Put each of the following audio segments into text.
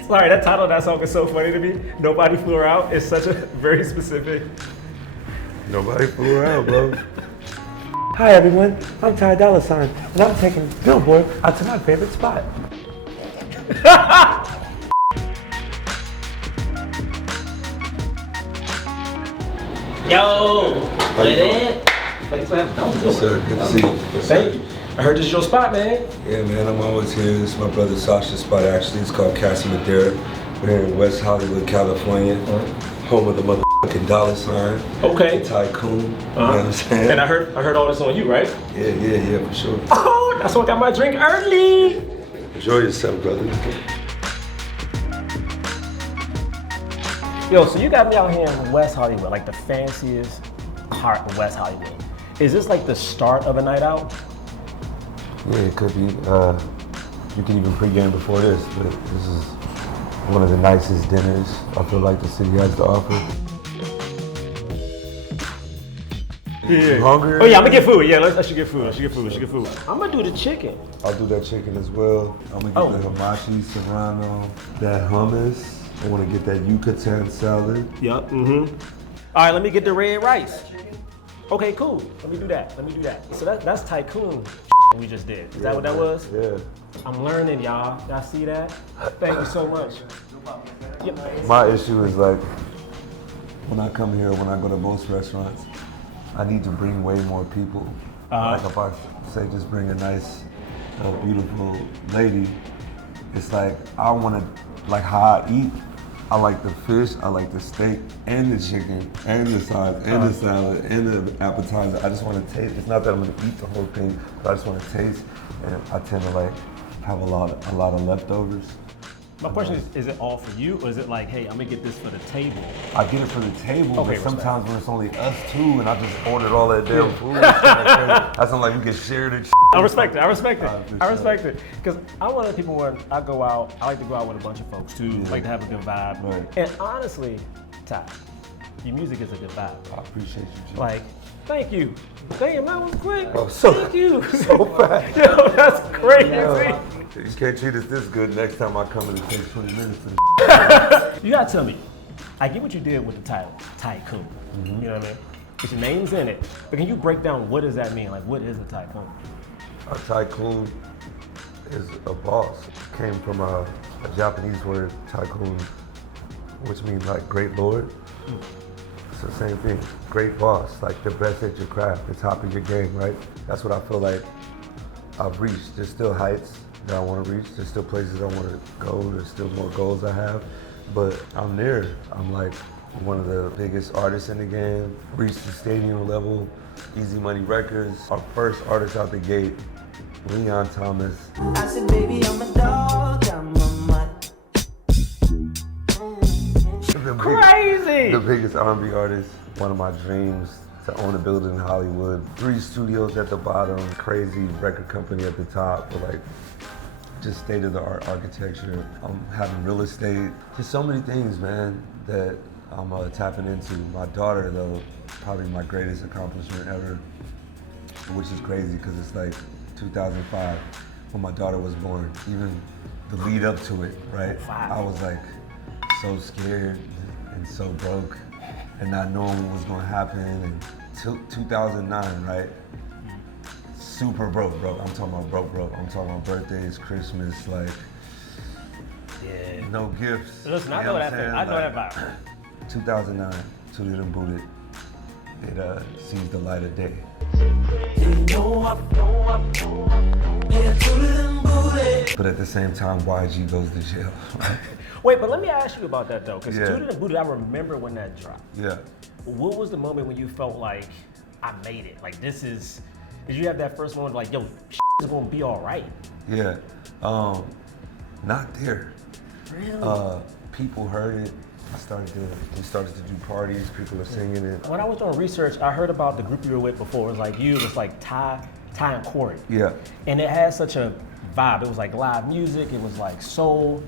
Sorry, that title of that song is so funny to me. Nobody flew her out. It's such a very specific. Nobody flew her out, bro. Hi everyone, I'm Dolla ign, and I'm taking Billboard out to my favorite spot. Yo, what it is? Thanks for having me. Yes, sir. Good to see you. Thank you. I heard this is your spot, man. Yeah, man, I'm always here. This is my brother Sasha's spot, actually. It's called Casa Madera. We're here in West Hollywood, California. Home of the motherfucking Dolla ign. Okay. Tycoon. You know what I'm saying? And I heard all this on you, right? Yeah, for sure. Oh, that's why I got my drink early. Enjoy yourself, brother. Yo, so you got me out here in West Hollywood, like the fanciest part of West Hollywood. Is this like the start of a night out? Yeah, it could be. You can even pregame before this, but this is one of the nicest dinners I feel like the city has to offer. Yeah. You hungry? Oh yeah, I'm gonna get food. Yeah, let's get food. I'm gonna do the chicken. I'll do that chicken as well. I'm gonna get the hamashi, serrano, that hummus. I wanna get that yucatan salad. Yup, All right, let me get the red rice. Okay, cool. Let me do that. So that's Tycoon we just did. Is that what that was? Yeah. I'm learning, y'all. Y'all see that? Thank you so much. Yep. My issue is like, when I come here, when I go to most restaurants, I need to bring way more people. Like if I say just bring a nice, beautiful lady, it's like, I wanna, like how I eat, I like the fish, I like the steak, and the chicken, and the sides, and the salad, and the appetizer. I just want to taste. It's not that I'm gonna eat the whole thing, but I just want to taste. And I tend to like have a lot of leftovers. My question is it all for you, or is it like, hey, I'm gonna get this for the table? I get it for the table, Okay, but sometimes when it's only us two, and I just ordered all that damn food, that's not like we can share the. I respect it. Because I'm one of the people when I go out, I like to go out with a bunch of folks too, like to have a good vibe. Right. And honestly, Ty, your music is a good vibe. I appreciate you, G. Like, thank you. Damn, that was quick. Oh, so, thank you. So fast. Yo, that's crazy. Yo, you can't treat us this good next time I come and it takes 20 minutes to You gotta tell me, I get what you did with the title, Tycoon. You know what I mean? Because your name's in it. But can you break down what does that mean? Like, what is a tycoon? A tycoon is a boss. Came from a Japanese word, tycoon, which means like great lord. It's the same thing, great boss, like the best at your craft, the top of your game, right? That's what I feel like I've reached. There's still heights that I want to reach. There's still places I want to go. There's still more goals I have, but I'm there. I'm like one of the biggest artists in the game, reached the stadium level, Easy Money Records. Our first artist out the gate, Leon Thomas. I said, baby, I'm a dog, I'm a mutt. Crazy! The biggest R&B artist, one of my dreams to own a building in Hollywood. 3 studios at the bottom, crazy record company at the top, but like just state-of-the-art architecture. I'm having real estate, just so many things, man, that I'm tapping into. My daughter, though, probably my greatest accomplishment ever, which is crazy because it's like 2005 when my daughter was born. Even the lead up to it, right? I was like so scared and so broke and not knowing what was gonna happen. And 2009, right? Super broke. I'm talking about broke. I'm talking about birthdays, Christmas, like no gifts. Listen, I know that thing. I know that vibe. 2009, Tooted and Booted. It sees the light of day. But at the same time, YG goes to jail. Wait, but let me ask you about that though, because Yeah. Tooted and Booted, I remember when that dropped. Yeah. What was the moment when you felt like, I made it? Like did you have that first moment like, yo, is gonna be all right? Yeah. Not there. Really? People heard it. We started to do parties, people are singing it. When I was doing research, I heard about the group you were with before. It was like you, it was like Ty and Corey. Yeah. And it had such a vibe. It was like live music, it was like soul.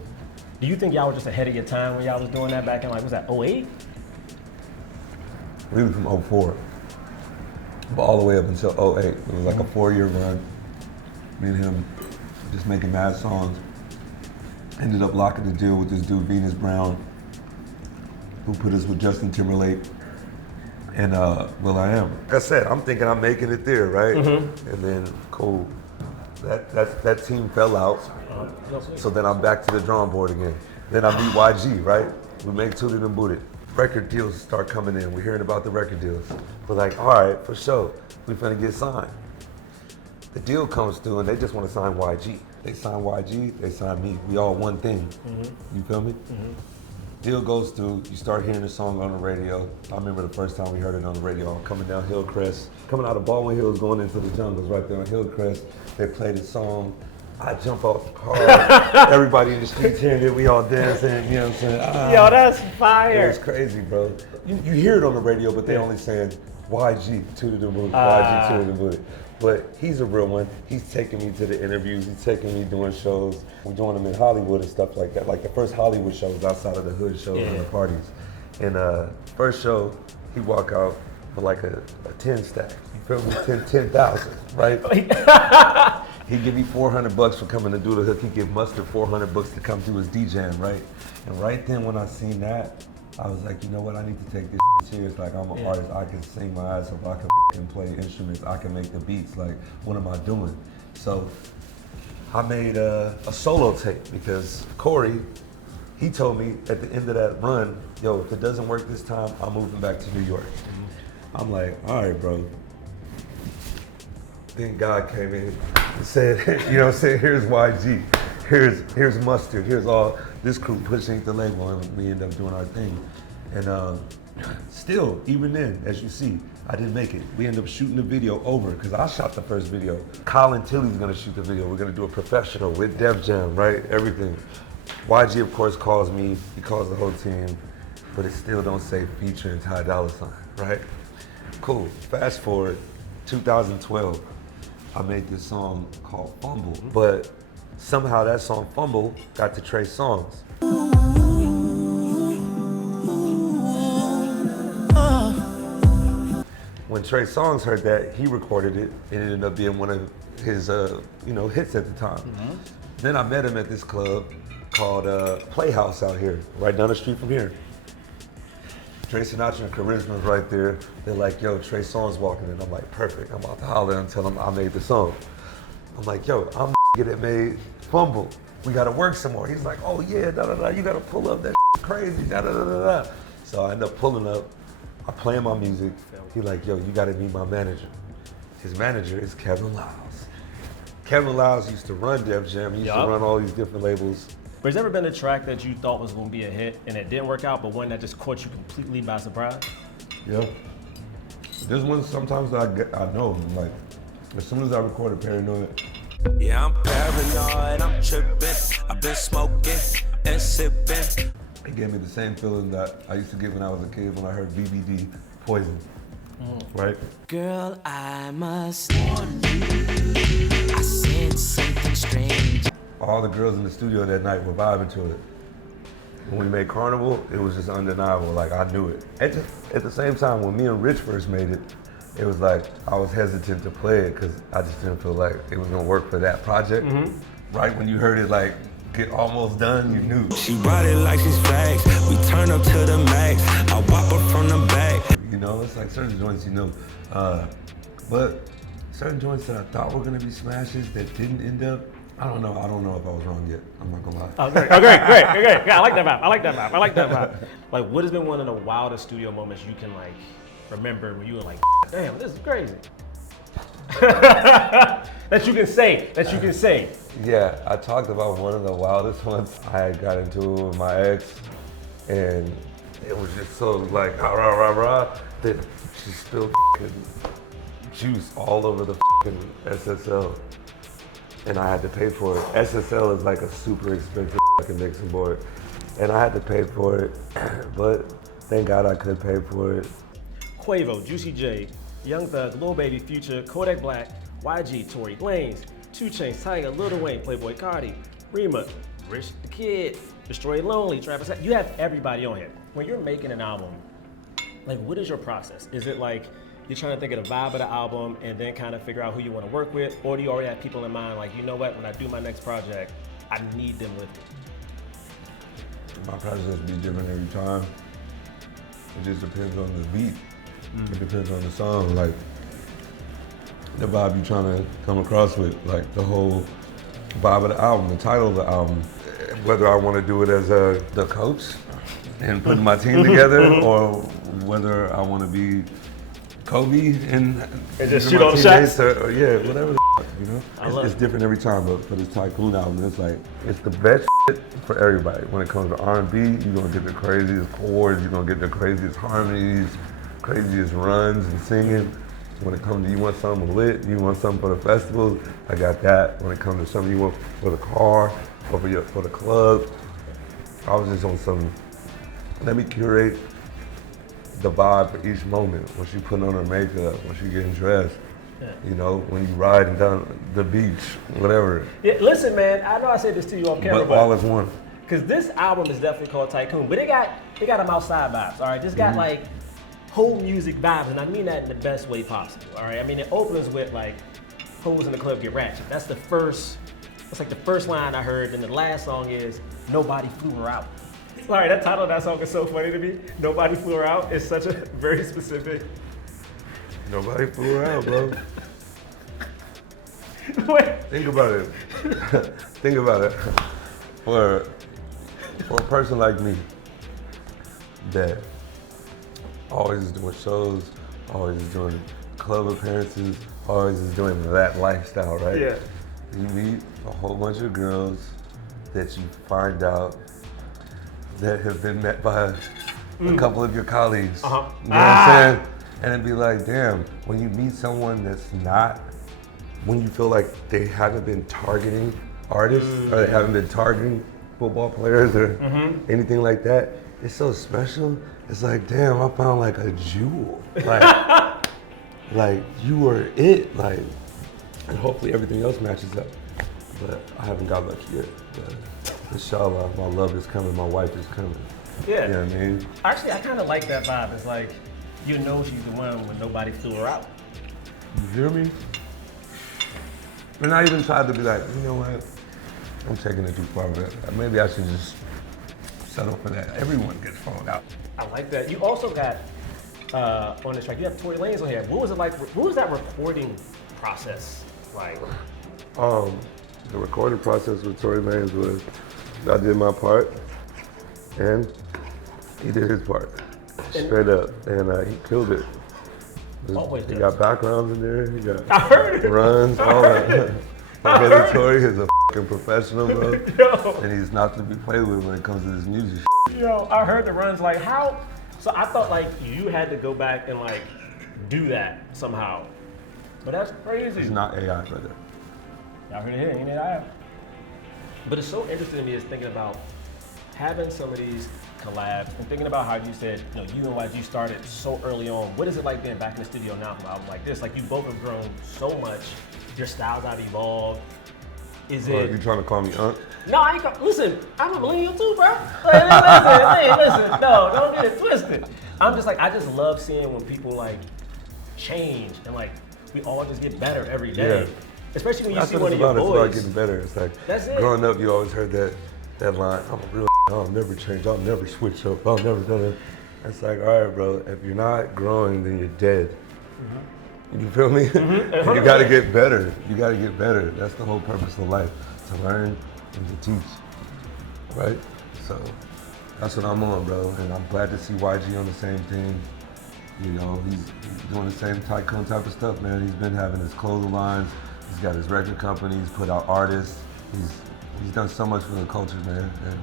Do you think y'all were just ahead of your time when y'all was doing that back in like, was that 08? We were from 04, but all the way up until 08. It was like a 4-year run. Me and him just making mad songs. Ended up locking the deal with this dude, Venus Brown, who put us with Justin Timberlake and Will I Am. Like I said, I'm thinking I'm making it there, right? And then, cool. That team fell out. So then I'm back to the drawing board again. Then I meet YG, right? We make Tooted and Booted. Record deals start coming in. We're hearing about the record deals. We're like, all right, for sure, we finna get signed. The deal comes through and they just want to sign YG. They sign YG, they sign me. We all one thing. You feel me? Deal goes through, you start hearing the song on the radio. I remember the first time we heard it on the radio, coming down Hillcrest, coming out of Baldwin Hills, going into the jungles right there on Hillcrest. They played the song. I jump off the car, everybody in the streets hearing it, we all dancing, you know what I'm saying? Yo, that's It fire. was crazy, bro. You hear it on the radio, but they only saying YG, Tooted and Booted, YG, Tooted and Booted. But he's a real one. He's taking me to the interviews. He's taking me doing shows. We're doing them in Hollywood and stuff like that. Like the first Hollywood shows outside of the hood shows and the parties. And first show, he walk out with like a 10 stack. You feel me? 10,000, right? He give me $400 for coming to do the hook. He give Mustard $400 to come do his DJing, right? And right then when I seen that, I was like, you know what? I need to take this serious. Like, I'm an artist. I can sing my ass off. I can play instruments. I can make the beats. Like, what am I doing? So I made a solo tape because Corey, he told me at the end of that run, yo, if it doesn't work this time, I'm moving back to New York. I'm like, all right, bro. Then God came in and said, you know what I'm saying, here's YG, here's Mustard, here's all this crew pushing the label, and we end up doing our thing. And still, even then, as you see, I didn't make it. We end up shooting the video over, because I shot the first video. Colin Tilley's gonna shoot the video. We're gonna do a professional with Def Jam, right? Everything. YG, of course, calls me, he calls the whole team, but it still don't say featuring Ty Dolla Sign, right? Cool, fast forward, 2012. I made this song called Fumble, but somehow that song Fumble got to Trey Songz. When Trey Songz heard that, he recorded it, and it ended up being one of his hits at the time. Then I met him at this club called Playhouse out here, right down the street from here. Trey Sinatra and Charisma's right there. They're like, yo, Trey Songz walking in. I'm like, perfect. I'm about to holler and tell him I made the song. I'm like, yo, I'm that made Fumble. We gotta work some more. He's like, oh yeah, da-da-da, you gotta pull up that crazy, da-da-da-da-da. So I end up pulling up. I play my music. He's like, yo, you gotta meet my manager. His manager is Kevin Lyles. Kevin Lyles used to run Def Jam. He used to run all these different labels. But has there ever been a track that you thought was going to be a hit and it didn't work out, but one that just caught you completely by surprise? Yeah. There's one sometimes that I know, like, as soon as I recorded Paranoid. Yeah, I'm paranoid, I'm tripping. I've been smoking and sipping. It gave me the same feeling that I used to get when I was a kid when I heard BBD, Poison, right? Girl, I must warn you. I sense something strange. All the girls in the studio that night were vibing to it. When we made Carnival, it was just undeniable, like I knew it. At the same time, when me and Rich first made it, it was like I was hesitant to play it because I just didn't feel like it was gonna work for that project. Right when you heard it like get almost done, you knew. She brought it like she's flags. We turn up to the max. I whop her from the back. You know, it's like certain joints you know. But certain joints that I thought were gonna be smashes that didn't end up, I don't know if I was wrong yet. I'm not gonna lie. Oh, great. Yeah, I like that vibe. Like, what has been one of the wildest studio moments you can like remember when you were like, damn, this is crazy? that you can say. Yeah, I talked about one of the wildest ones. I had got into it with my ex, and it was just so like rah rah rah that she spilled juice all over the SSL, and I had to pay for it. SSL is like a super expensive mixing board, and I had to pay for it, but thank God I could pay for it. Quavo, Juicy J, Young Thug, Lil Baby, Future, Kodak Black, YG, Tory Lanez, 2 Chainz, Tyga, Lil Wayne, Playboy Cardi, Rima, Rich the Kid, Destroy Lonely, Travis. You have everybody on here. When you're making an album, like what is your process? Is it like you're trying to think of the vibe of the album and then kind of figure out who you want to work with? Or do you already have people in mind like, you know what, when I do my next project, I need them with me? my process be different every time. It just depends on the beat. It depends on the song, like the vibe you're trying to come across with, like the whole vibe of the album, the title of the album. Whether I want to do it as the coach and putting my team together, or whether I want to be Kobe and just shoot all the shots. Or, yeah, whatever the you know. It's different every time, but for this Tycoon album, it's like it's the best shit for everybody. When it comes to R&B, you're gonna get the craziest chords, you're gonna get the craziest harmonies, craziest runs and singing. When it comes to you want something lit, you want something for the festivals, I got that. When it comes to something you want for the car or for the club, I was just on some, let me curate the vibe for each moment. When she putting on her makeup, when she getting dressed, you know, when you riding down the beach, whatever. Yeah, listen, man, I know I said this to you on camera, but all is one. Because this album is definitely called Tycoon, but it got them outside vibes, all right? It's got like whole music vibes, and I mean that in the best way possible, all right? I mean, it opens with like, hoes in the club get ratchet. That's like the first line I heard, and the last song is, nobody flew her out. All right, that title of that song is so funny to me. Nobody flew her out. It's such a very specific. Nobody flew her out, bro. Wait. Think about it. Think about it. For a person like me, that always is doing shows, always is doing club appearances, always is doing that lifestyle, right? Yeah. You meet a whole bunch of girls that you find out that have been met by a couple of your colleagues. You know what I'm saying? And it'd be like, damn, when you meet someone that's not, when you feel like they haven't been targeting artists or they haven't been targeting football players or anything like that, it's so special. It's like, damn, I found like a jewel. Like, like you were it. Like, and hopefully everything else matches up. But I haven't got lucky yet. But inshallah, my love is coming, my wife is coming. Yeah. You know what I mean? Actually, I kind of like that vibe. It's like, you know she's the one when nobody flew her out. You hear me? And I even tried to be like, you know what? I'm taking it too far, but maybe I should just settle for that. Everyone gets flown out. I like that. You also got, on this track, you have Tory Lanez on here. What was it like, what was that recording process like? The recording process with Tory Lanez was, I did my part, and he did his part, straight up, and he killed it. He got backgrounds in there, he got runs, all that. My Tory is a fucking professional, bro, and he's not to be played with when it comes to this music. Yo, I heard the runs, like how, so I thought like you had to go back and like do that somehow, but that's crazy. It's not AI, brother. Y'all heard it here, ain't it? I have. But it's so interesting to me is thinking about having some of these collabs and thinking about how you said, you know, you and YG started so early on. What is it like being back in the studio now for an album like this? Like you both have grown so much. Your styles have evolved. Is it? You trying to call me Unc? No, I ain't. Listen, I'm a millennial too, bro. Listen. No, don't get it twisted. I'm just like, I just love seeing when people like change and like we all just get better every day. Yeah. Especially when you see one of your boys. It's about getting better. It's like, that's it. Growing up, you always heard that line, I'm a real I'll never change, I'll never switch up, I'll never do it. It's like, all right, bro, if you're not growing, then you're dead. You feel me? You gotta get better. You gotta get better. That's the whole purpose of life, to learn and to teach, right? So that's what I'm on, bro. And I'm glad to see YG on the same team. You know, he's doing the same Tycoon type of stuff, man. He's been having his clothing lines. He's got his record company. He's put out artists. He's done so much for the culture, man. And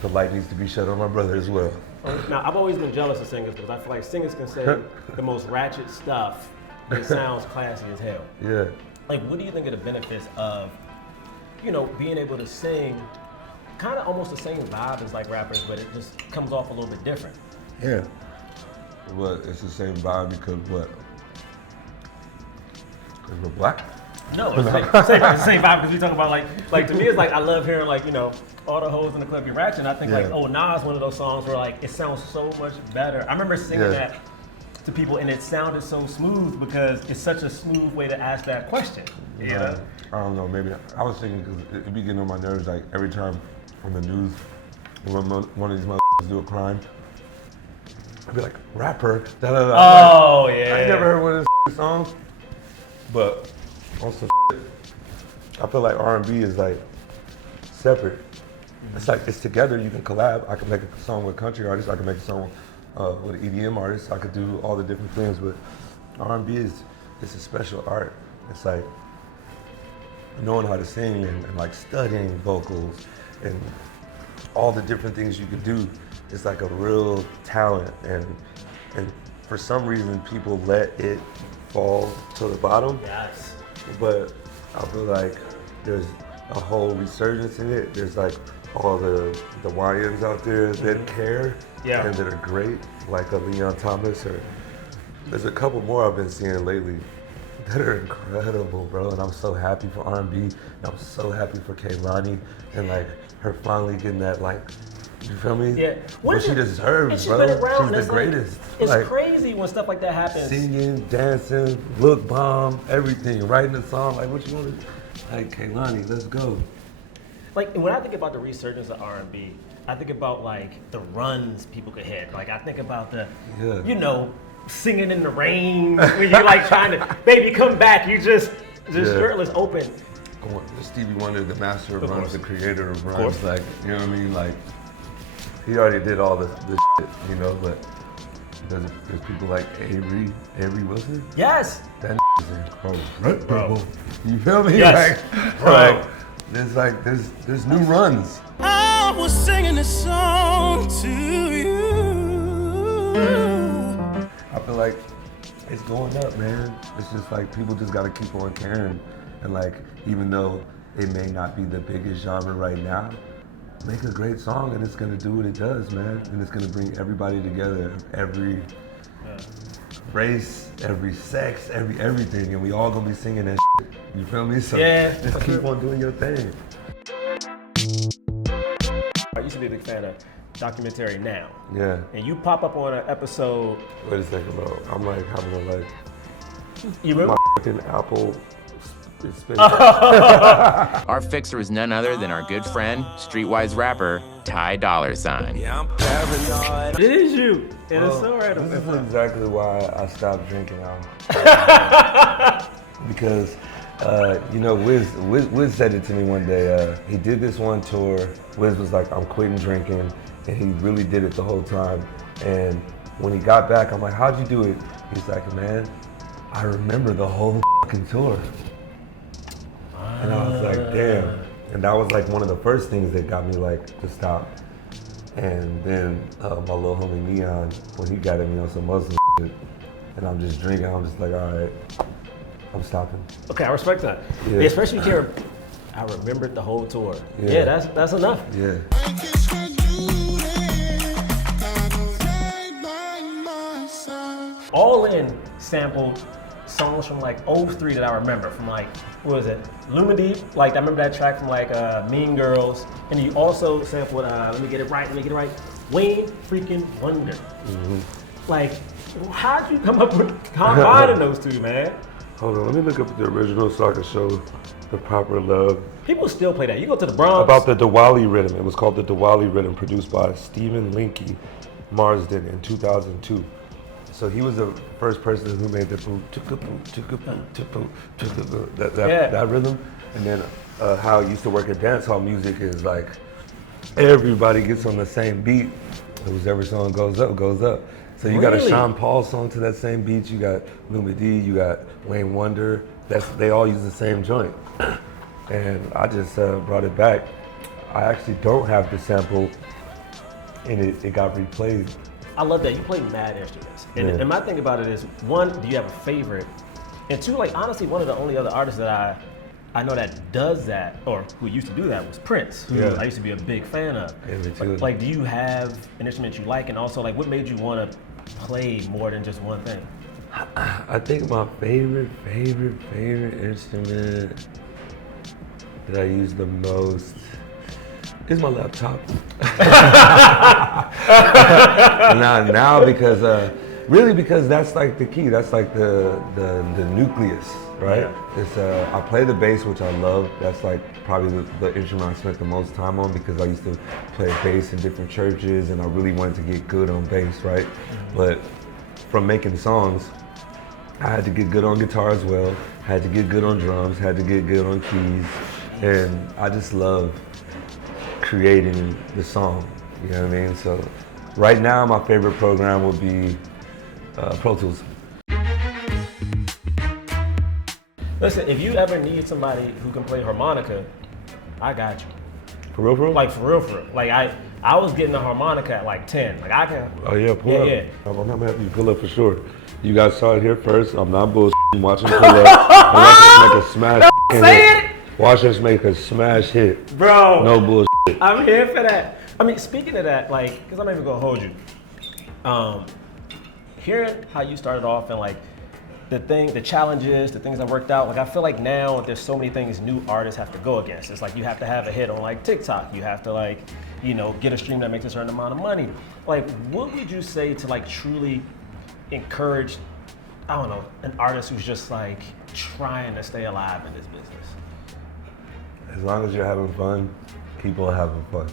the light needs to be shed on my brother as well. Now, I've always been jealous of singers because I feel like singers can say the most ratchet stuff that sounds classy as hell. Yeah. Like, what do you think are the benefits of, you know, being able to sing kind of almost the same vibe as like rappers, but it just comes off a little bit different? Yeah. But it's the same vibe because what? Because we're black? No, it's the same vibe because we talk about like to me it's like I love hearing like, you know, all the hoes in the club be ratchet. And I think like, oh, Nas one of those songs where like it sounds so much better. I remember singing that to people and it sounded so smooth because it's such a smooth way to ask that question. Yeah. I don't know, maybe I was thinking because it be getting on my nerves like every time on the news, when one of these motherfuckers do a crime, I'd be like, rapper, da da da. Oh, Like, yeah. I ain't never heard one of his songs, but also I feel like R&B is like separate. It's like it's together. You can collab. I can make a song with a country artists. I can make a song with an EDM artist. I could do all the different things, but R&B is it's a special art. It's like knowing how to sing and like studying vocals and all the different things you could do. It's like a real talent, and for some reason people let it fall to the bottom. Yes. But I feel like there's a whole resurgence in it. There's like all the YNs out there that care and that are great, like a Leon Thomas, or there's a couple more I've been seeing lately that are incredible, bro. And I'm so happy for R&B, and I'm so happy for Kehlani, and like her finally getting that, like, you feel me? Yeah. What she deserves, been bro. around, She's the greatest. It's like, crazy when stuff like that happens. singing, dancing, look bomb, everything, writing a song, like what you want to, like Kehlani, let's go. Like when I think about the resurgence of R&B, I think about like the runs people could hit. Like I think about the, you know, singing in the rain when you're like trying to, baby, come back. You just shirtless, open. Stevie Wonder, the master of runs, course. the creator of Of runs, course. like, you know what I mean? Like, he already did all the shit, you know, but there's people like Avery Wilson. Yes. That is incredible. You feel me? Yes. Like, there's new runs. I was singing this song to you. I feel like it's going up, man. It's just like people just gotta keep on caring. And like, even though it may not be the biggest genre right now, make a great song and it's gonna do what it does, man. And it's gonna bring everybody together, every race, every sex, everything. And we all gonna be singing that shit. You feel me? So just keep on doing your thing. I used to be a big fan of Documentary Now. Yeah. And you pop up on an episode. Wait a second, bro. I'm like having a like, You remember? my fucking Apple is spinning. Our fixer is none other than our good friend, streetwise rapper, Dolla ign. Yeah, I'm paranoid. It is you. And it's so random. This is exactly why I stopped drinking now. Because, you know, Wiz said it to me one day. He did this one tour. Wiz was like, I'm quitting drinking. And he really did it the whole time. And when he got back, I'm like, how'd you do it? He's like, man, I remember the whole fucking tour. And I was like, damn. And that was like one of the first things that got me like to stop. And then my little homie Neon, when he got at me on some Muslim shit, and I'm just drinking, I'm just like, all right, I'm stopping. Okay, I respect that. Yeah. Especially here, I remembered the whole tour. Yeah, that's enough. Yeah. All In sampled songs from like 03 that I remember, from like, what was it, Lumindeep? Like, I remember that track from like Mean Girls. And you also sampled, let me get it right, Wayne freaking Wonder. Like, how'd you come up with combining those two, man? Hold on, let me look up the original so I can show the proper love. People still play that. You go to the Bronx. About the Diwali rhythm. It was called the Diwali rhythm, produced by Stephen Linky Marsden in 2002. So he was the first person who made the that rhythm. And then how it used to work at dance hall music is like everybody gets on the same beat. Whoever song goes up, goes up. So you got a Sean Paul song to that same beat. You got Lumindeep, you got Wayne Wonder. They all use the same joint. And I just brought it back. I actually don't have the sample, and it got replayed. I love that. You play mad instruments. And my thing about it is, one, do you have a favorite? And two, like, honestly, one of the only other artists that I know that does that, or who used to do that, was Prince, who I used to be a big fan of. Like, do you have an instrument you like? And also, like, what made you want to play more than just one thing? I think my favorite instrument that I use the most is my laptop. Now because Really, because that's like the key. That's like the nucleus, right? Yeah. It's I play the bass, which I love. That's like probably the instrument I spent the most time on because I used to play bass in different churches, and I really wanted to get good on bass, right? But from making songs, I had to get good on guitar as well. Had to get good on drums. Had to get good on keys, and I just love creating the song. You know what I mean? So right now, my favorite program would be Pro Tools. Listen, if you ever need somebody who can play harmonica, I got you. For real, bro? Like for real. Like I was getting a harmonica at like 10. Like I can. Oh yeah, pull up. Yeah. I'm gonna have you pull up for sure. You guys saw it here first. I'm not bullshitting. Watch him pull up and watch us make a smash hit. Watch us make a smash hit. Bro. No bullshit. I'm here for that. I mean, speaking of that, like, because I'm not even gonna hold you. Hearing how you started off and like the challenges, the things that worked out, like I feel like now there's so many things new artists have to go against. It's like you have to have a hit on like TikTok. You have to like, you know, get a stream that makes a certain amount of money. Like, what would you say to like truly encourage, I don't know, an artist who's just like trying to stay alive in this business? As long as you're having fun, people are having fun.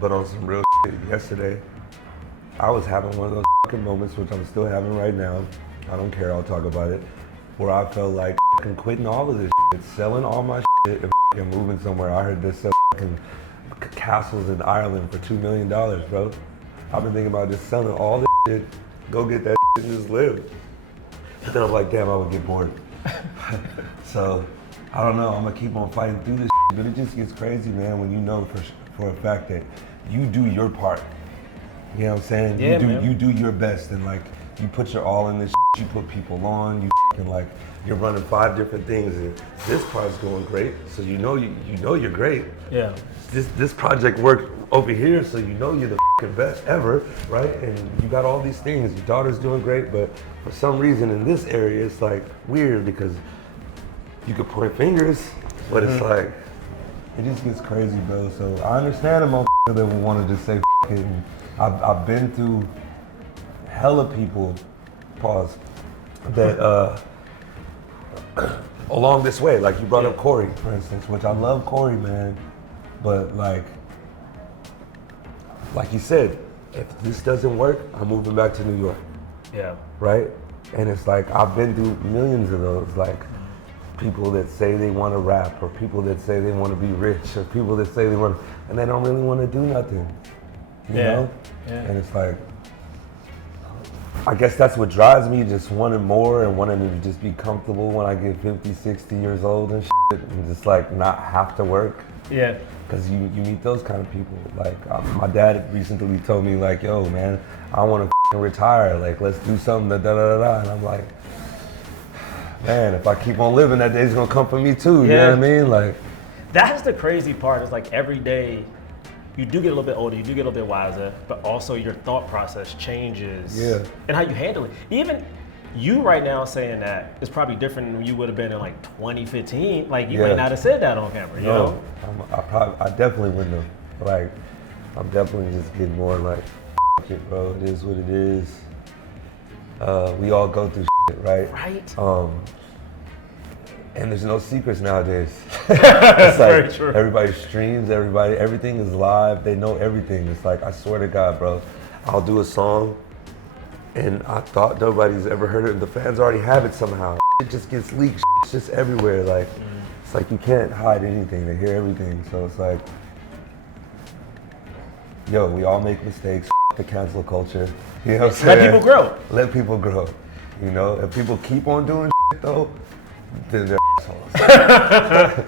But on some real shit, yesterday, I was having one of those moments, which I'm still having right now. I don't care, I'll talk about it. Where I felt like quitting all of this shit, selling all my shit and moving somewhere. I heard this castles in Ireland for $2 million, bro. I've been thinking about just selling all this shit, go get that shit and just live. But then I'm like, damn, I would get bored. So, I don't know, I'm gonna keep on fighting through this shit, but it just gets crazy, man, when you know for a fact that you do your part. You know what I'm saying? Yeah, you do your best, and like you put your all in this shit, you put people on, you like you're running 5 different things, and this part's going great, so you know you're great. Yeah. This project worked over here, so you know you're the best ever, right? And you got all these things. Your daughter's doing great, but for some reason in this area it's like weird because you could point fingers, but it's like it just gets crazy, bro. So I understand a motherfucker that would want to just say it. And I've been through hella people, pause, that along this way. Like you brought up Corey, for instance, which I love Corey, man. But like you said, if this doesn't work, I'm moving back to New York. Yeah. Right? And it's like I've been through millions of those, like people that say they want to rap, or people that say they want to be rich, or people that say they want to, and they don't really want to do nothing. You know? Yeah. And it's like, I guess that's what drives me, just wanting more and wanting to just be comfortable when I get 50, 60 years old and shit, and just like not have to work. Yeah. Because you meet those kind of people. Like my dad recently told me like, yo man, I want to retire, like let's do something, and I'm like, man, if I keep on living, that day's gonna come for me too, you know what I mean? Like, that's the crazy part, is like every day you do get a little bit older, you do get a little bit wiser, but also your thought process changes. Yeah. And how you handle it. Even you right now saying that is probably different than you would have been in like 2015. Like you might not have said that on camera, you know? I definitely wouldn't have. Like, I'm definitely just getting more like, it, bro, it is what it is. We all go through shit, right? Right. And there's no secrets nowadays. It's like very true. Everybody streams, everything is live. They know everything. It's like, I swear to God, bro, I'll do a song and I thought nobody's ever heard it. The fans already have it somehow. It just gets leaked. It's just everywhere. Like, it's like you can't hide anything. They hear everything. So it's like, yo, we all make mistakes. The cancel culture. You know what I'm saying? Let people grow. Let people grow. You know, if people keep on doing though, then they're assholes.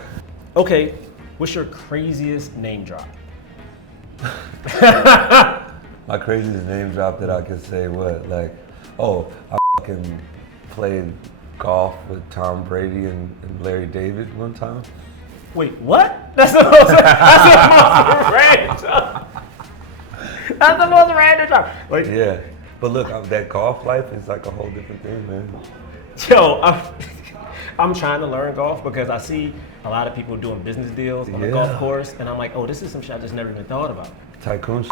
Okay, what's your craziest name drop? My craziest name drop that I could say what? Like, oh, I fucking played golf with Tom Brady and Larry David one time. Wait, what? That's the most random. That's the most random drop. Like, yeah, but look, that golf life is like a whole different thing, man. Yo, I'm trying to learn golf because I see a lot of people doing business deals on the golf course, and I'm like, oh, this is some shit I just never even thought about. Tycoon.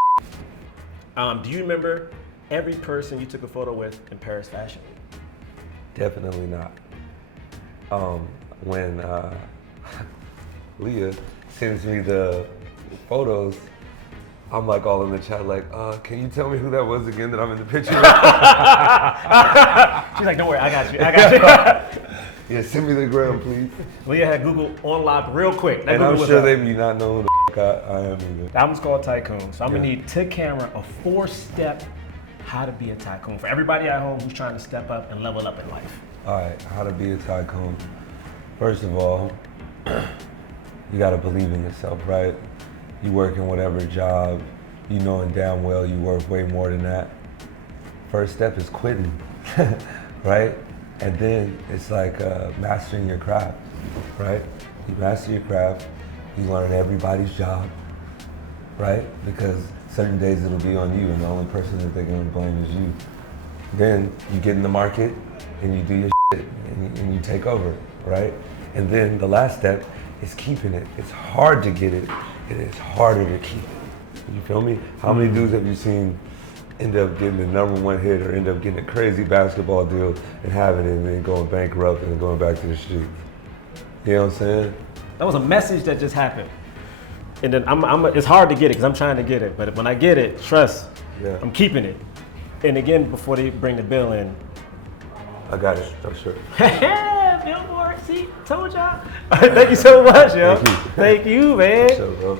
Do you remember every person you took a photo with in Paris Fashion Week? Definitely not. When Leah sends me the photos, I'm like all in the chat like, can you tell me who that was again that I'm in the picture with? She's like, don't worry, I got you. Yeah, send me the gram, please. Leah had Google on lock real quick. That And Google I'm was sure up. they do not know who the I am either. The album's called Tycoon, so I'm gonna Yeah. need to camera a 4-step how to be a tycoon for everybody at home who's trying to step up and level up in life. All right, how to be a tycoon. First of all, you gotta believe in yourself, right? You work in whatever job, you knowing damn well you worth way more than that. First step is quitting, right? And then it's like mastering your craft, right? You master your craft, you learn everybody's job, right? Because certain days it'll be on you and the only person that they're gonna blame is you. Then you get in the market and you do your shit and you take over, right? And then the last step is keeping it. It's hard to get it, it is harder to keep it. You feel me? How many dudes have you seen end up getting the #1 hit or end up getting a crazy basketball deal and having it and then going bankrupt and going back to the streets? You know what I'm saying? That was a message that just happened. And then it's hard to get it because I'm trying to get it, but when I get it, trust, Yeah. I'm keeping it. And again, before they bring the bill in, I got it, I'm sure. Billboard, see, told y'all. Thank you so much, yo. Thank you. Thank you, man. So, bro.